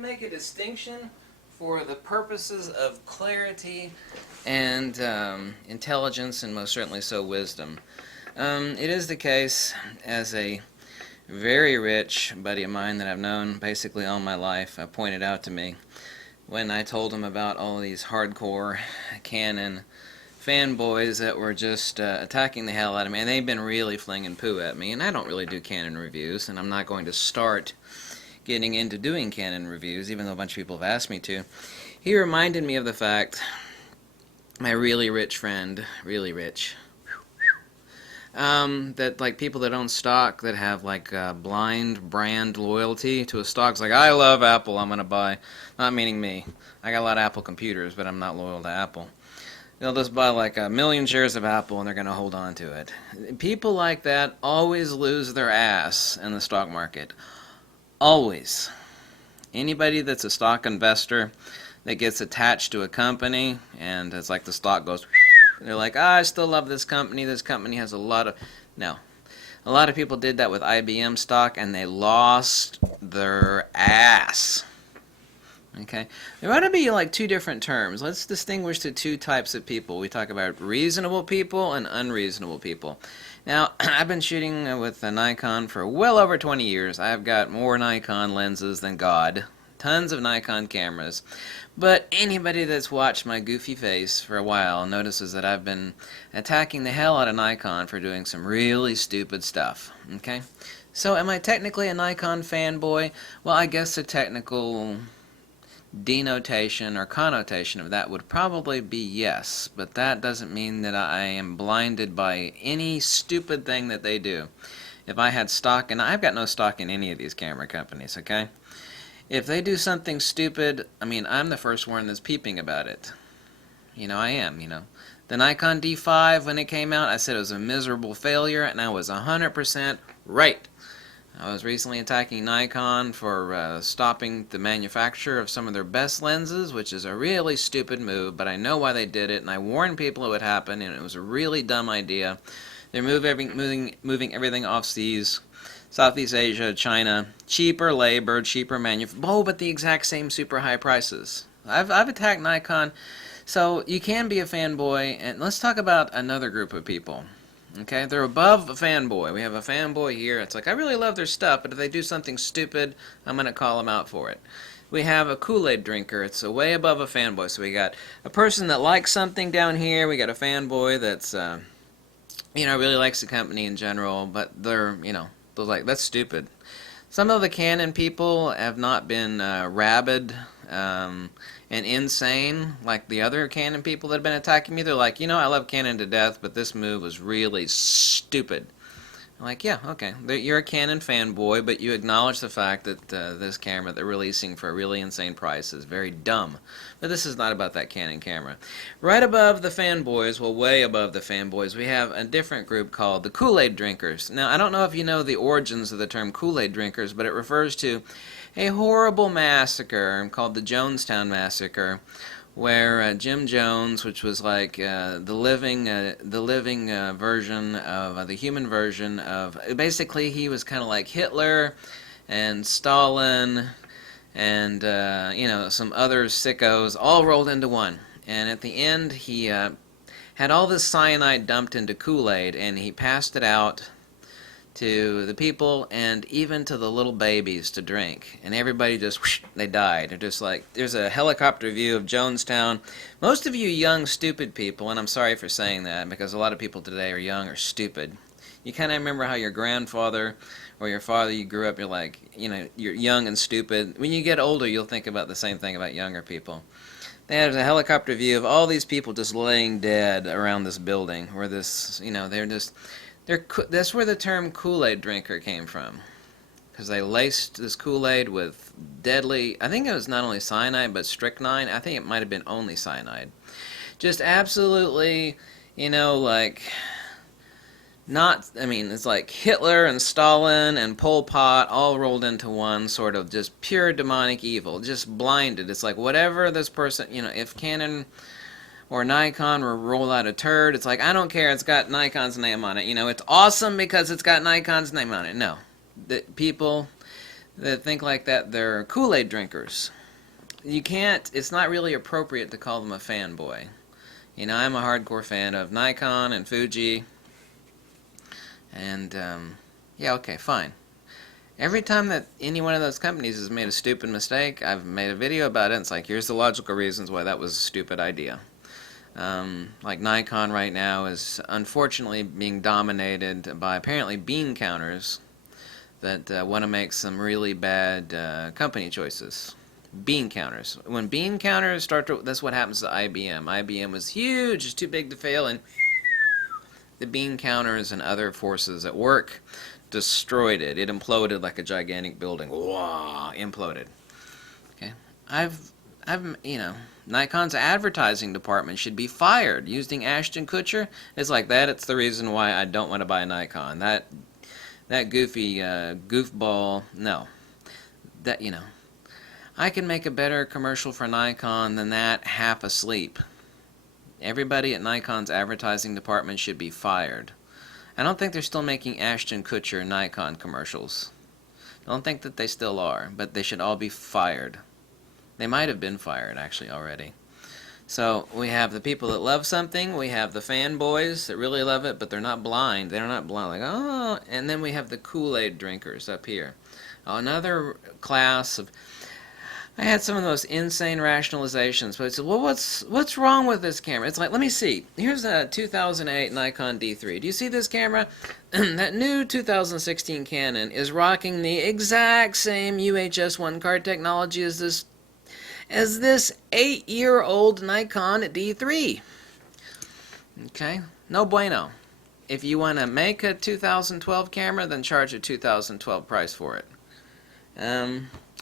make a distinction for the purposes of clarity and intelligence, and most certainly so wisdom. It is the case, as a very rich buddy of mine that I've known basically all my life pointed out to me when I told him about all these hardcore Canon fanboys that were just attacking the hell out of me, and they've been really flinging poo at me, and I don't really do Canon reviews, and I'm not going to start getting into doing Canon reviews, even though a bunch of people have asked me to. He reminded me of the fact, my really rich friend, really rich, that like people that own stock that have like blind brand loyalty to a stock. It's like, I love Apple, I'm gonna buy. Not meaning me. I got a lot of Apple computers, but I'm not loyal to Apple. They'll just buy like 1,000,000 shares of Apple and they're gonna hold on to it. People like that always lose their ass in the stock market. Always. Anybody that's a stock investor that gets attached to a company and it's like the stock goes, they're like, I still love this company has a lot of... No. A lot of people did that with IBM stock and they lost their ass. Okay? There ought to be like two different terms. Let's distinguish the two types of people. We talk about reasonable people and unreasonable people. Now, I've been shooting with a Nikon for well over 20 years. I've got more Nikon lenses than God. Tons of Nikon cameras. But anybody that's watched my goofy face for a while notices that I've been attacking the hell out of Nikon for doing some really stupid stuff. Okay? So am I technically a Nikon fanboy? Well, I guess the technical denotation or connotation of that would probably be yes, but that doesn't mean that I am blinded by any stupid thing that they do. If I had stock, and I've got no stock in any of these camera companies, okay? If they do something stupid, I mean, I'm the first one that's peeping about it. You know, I am, you know. The Nikon D5, when it came out, I said it was a miserable failure, and I was 100% right. I was recently attacking Nikon for stopping the manufacture of some of their best lenses, which is a really stupid move, but I know why they did it, and I warned people it would happen, and it was a really dumb idea. They're moving everything off seas, Southeast Asia, China, cheaper labor, cheaper but the exact same super high prices. I've attacked Nikon, so you can be a fanboy, and let's talk about another group of people. Okay, they're above a fanboy. We have a fanboy here. It's like, I really love their stuff, but if they do something stupid, I'm going to call them out for it. We have a Kool-Aid-Drinker. It's way above a fanboy. So we got a person that likes something down here. We got a fanboy that's, you know, really likes the company in general, but they're, you know, they're like, that's stupid. Some of the Canon people have not been rabid and insane like the other Canon people that have been attacking me. They're like, you know, I love Canon to death, but this move was really stupid. I'm like, yeah, okay. You're a Canon fanboy, but you acknowledge the fact that this camera they're releasing for a really insane price is very dumb. But this is not about that Canon camera. Right above the fanboys, well, way above the fanboys, we have a different group called the Kool-Aid Drinkers. Now, I don't know if you know the origins of the term Kool-Aid Drinkers, but it refers to a horrible massacre called the Jonestown Massacre, where Jim Jones, which was like the living version of the human version of, basically he was kind of like Hitler and Stalin and you know, some other sickos all rolled into one. And at the end, he had all this cyanide dumped into Kool-Aid, and he passed it out to the people and even to the little babies to drink, and everybody just whoosh, they died. They're just like, there's a helicopter view of Jonestown. Most of you young stupid people, and I'm sorry for saying that because a lot of people today are young or stupid, you kind of remember how your grandfather or your father, you grew up, you're like, you know, you're young and stupid. When you get older, you'll think about the same thing about younger people. There's a helicopter view of all these people just laying dead around this building where this, you know, that's where the term Kool-Aid drinker came from, because they laced this Kool-Aid with deadly, I think it was not only cyanide, but strychnine. I think it might have been only cyanide. Just absolutely, you know, like, not, I mean, it's like Hitler and Stalin and Pol Pot all rolled into one, sort of just pure demonic evil, just blinded. It's like whatever this person, you know, if Canon or Nikon will roll out a turd, it's like, I don't care, it's got Nikon's name on it. You know, it's awesome because it's got Nikon's name on it. No. The people, that think like that, they're Kool-Aid drinkers. You can't, it's not really appropriate to call them a fanboy. You know, I'm a hardcore fan of Nikon and Fuji, and yeah, okay, fine. Every time that any one of those companies has made a stupid mistake, I've made a video about it, and it's like, here's the logical reasons why that was a stupid idea. Like Nikon right now is unfortunately being dominated by apparently bean counters that want to make some really bad company choices. Bean counters. When bean counters start to, that's what happens to IBM. IBM was huge, it's too big to fail, and the bean counters and other forces at work destroyed it. It imploded like a gigantic building. Wah, imploded. Okay, you know, Nikon's advertising department should be fired. Using Ashton Kutcher, it's like that. It's the reason why I don't want to buy a Nikon. That goofy goofball. No, that, you know, I can make a better commercial for Nikon than that half asleep. Everybody at Nikon's advertising department should be fired. I don't think they're still making Ashton Kutcher Nikon commercials. I don't think that they still are, but they should all be fired. They might have been fired, actually, already. So we have the people that love something, we have the fanboys that really love it, but they're not blind. They're not blind, like, oh, and then we have the Kool-Aid drinkers up here. Another class of, I had some of those insane rationalizations, but I said, well, what's wrong with this camera? It's like, let me see. Here's a 2008 Nikon D3. Do you see this camera? That new 2016 Canon is rocking the exact same UHS-1 card technology as this 8-year-old Nikon D3. Okay? No bueno. If you want to make a 2012 camera, then charge a 2012 price for it.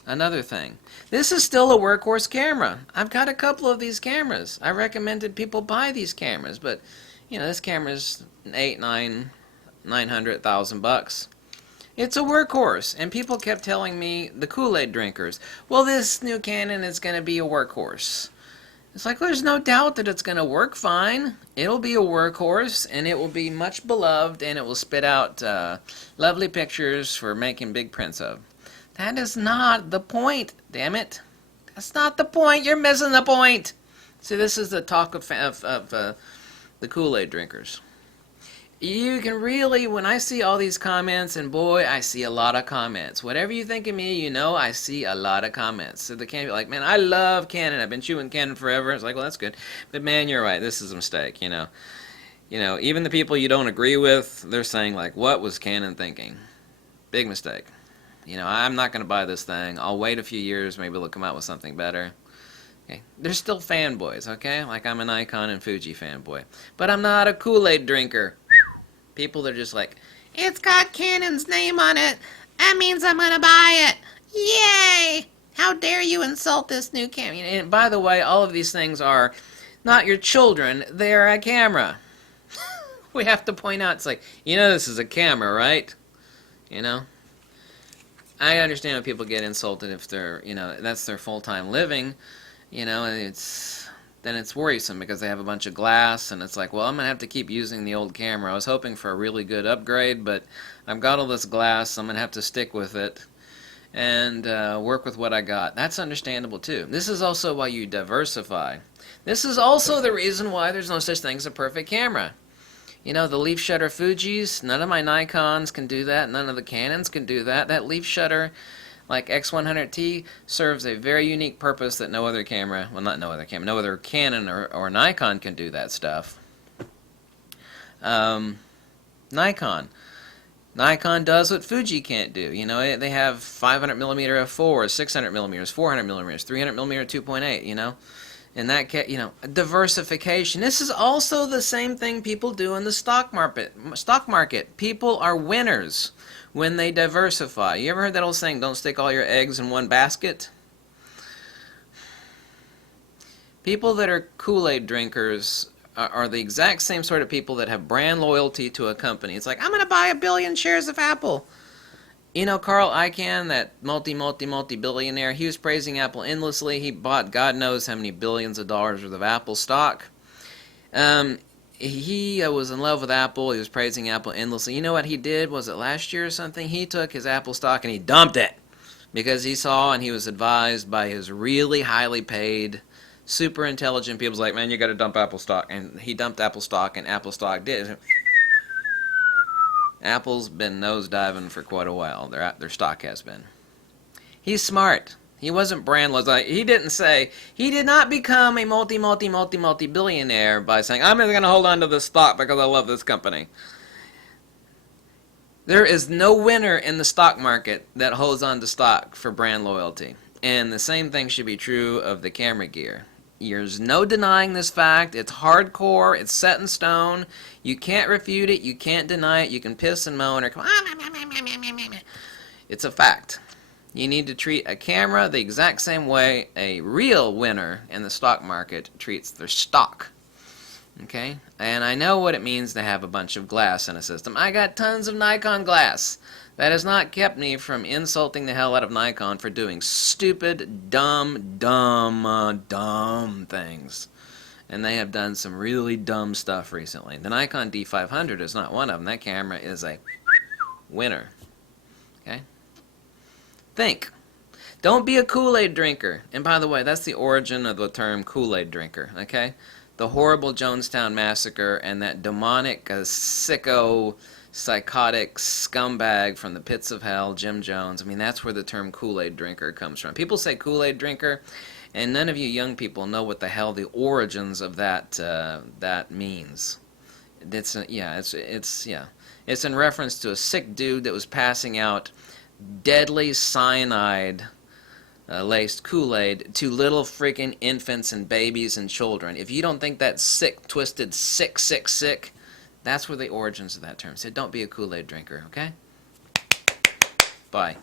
Another thing. This is still a workhorse camera. I've got a couple of these cameras. I recommended people buy these cameras, but, you know, this camera's $900,000. It's a workhorse, and people kept telling me, the Kool-Aid drinkers, well, this new Canon is going to be a workhorse. It's like, there's no doubt that it's going to work fine. It'll be a workhorse, and it will be much beloved, and it will spit out lovely pictures for making big prints of. That is not the point, damn it. That's not the point. You're missing the point. See, this is the talk of the Kool-Aid drinkers. You can really, when I see all these comments, and boy, I see a lot of comments. Whatever you think of me, you know I see a lot of comments. So they can't be like, man, I love Canon. I've been chewing Canon forever. It's like, well, that's good. But man, you're right. This is a mistake, you know. You know, even the people you don't agree with, they're saying, like, what was Canon thinking? Big mistake. You know, I'm not going to buy this thing. I'll wait a few years. Maybe they'll come out with something better. Okay. They're still fanboys, okay? Like, I'm a Nikon and Fuji fanboy. But I'm not a Kool-Aid drinker. People that are just like, it's got Canon's name on it. That means I'm going to buy it. Yay! How dare you insult this new camera? And by the way, all of these things are not your children. They're a camera. We have to point out, it's like, you know this is a camera, right? You know? I understand when people get insulted if they're, you know, that's their full-time living, you know, and then it's worrisome because they have a bunch of glass, and it's like, well, I'm going to have to keep using the old camera. I was hoping for a really good upgrade, but I've got all this glass, so I'm going to have to stick with it and work with what I got. That's understandable, too. This is also why you diversify. This is also the reason why there's no such thing as a perfect camera. You know, the leaf shutter Fujis, none of my Nikons can do that. None of the Canons can do that. That leaf shutter, like X100T, serves a very unique purpose that no other camera, well, not no other camera, no other Canon or Nikon can do that stuff. Nikon does what Fuji can't do. You know, they have 500mm f4, 600mm, 400mm, 300mm 2.8, you know. And that, you know, diversification. This is also the same thing people do in the stock market. People are winners when they diversify. You ever heard that old saying, don't stick all your eggs in one basket? People that are Kool-Aid drinkers are the exact same sort of people that have brand loyalty to a company. It's like, I'm going to buy 1 billion shares of Apple. You know, Carl Icahn, that multi-billionaire, he was praising Apple endlessly. He bought God knows how many billions of dollars worth of Apple stock. He was in love with Apple. He was praising Apple endlessly. You know what he did? Was it last year or something? He took his Apple stock and he dumped it. because he saw and he was advised by his really highly paid, super intelligent people like, man, you got to dump Apple stock. And he dumped Apple stock, and Apple stock did. Apple's been nosediving for quite a while. Their stock has been. He's smart. He wasn't brandless. Like, he did not become a multi-billionaire by saying, I'm going to hold on to this stock because I love this company. There is no winner in the stock market that holds on to stock for brand loyalty. And the same thing should be true of the camera gear. There's no denying this fact. It's hardcore. It's set in stone. You can't refute it. You can't deny it. You can piss and moan or come on. It's a fact. You need to treat a camera the exact same way a real winner in the stock market treats their stock. Okay? And I know what it means to have a bunch of glass in a system. I got tons of Nikon glass. That has not kept me from insulting the hell out of Nikon for doing stupid, dumb things. And they have done some really dumb stuff recently. The Nikon D500 is not one of them. That camera is a winner. Okay? Think. Don't be a Kool-Aid drinker. And by the way, that's the origin of the term Kool-Aid drinker. Okay? The horrible Jonestown Massacre and that demonic, sicko, psychotic scumbag from the pits of hell, Jim Jones. I mean, that's where the term Kool-Aid drinker comes from. People say Kool-Aid drinker, and none of you young people know what the hell the origins of that means. It's in reference to a sick dude that was passing out deadly cyanide laced Kool-Aid to little freaking infants and babies and children. If you don't think that's sick, twisted, sick, that's where the origins of that term. So don't be a Kool-Aid drinker, okay? Bye.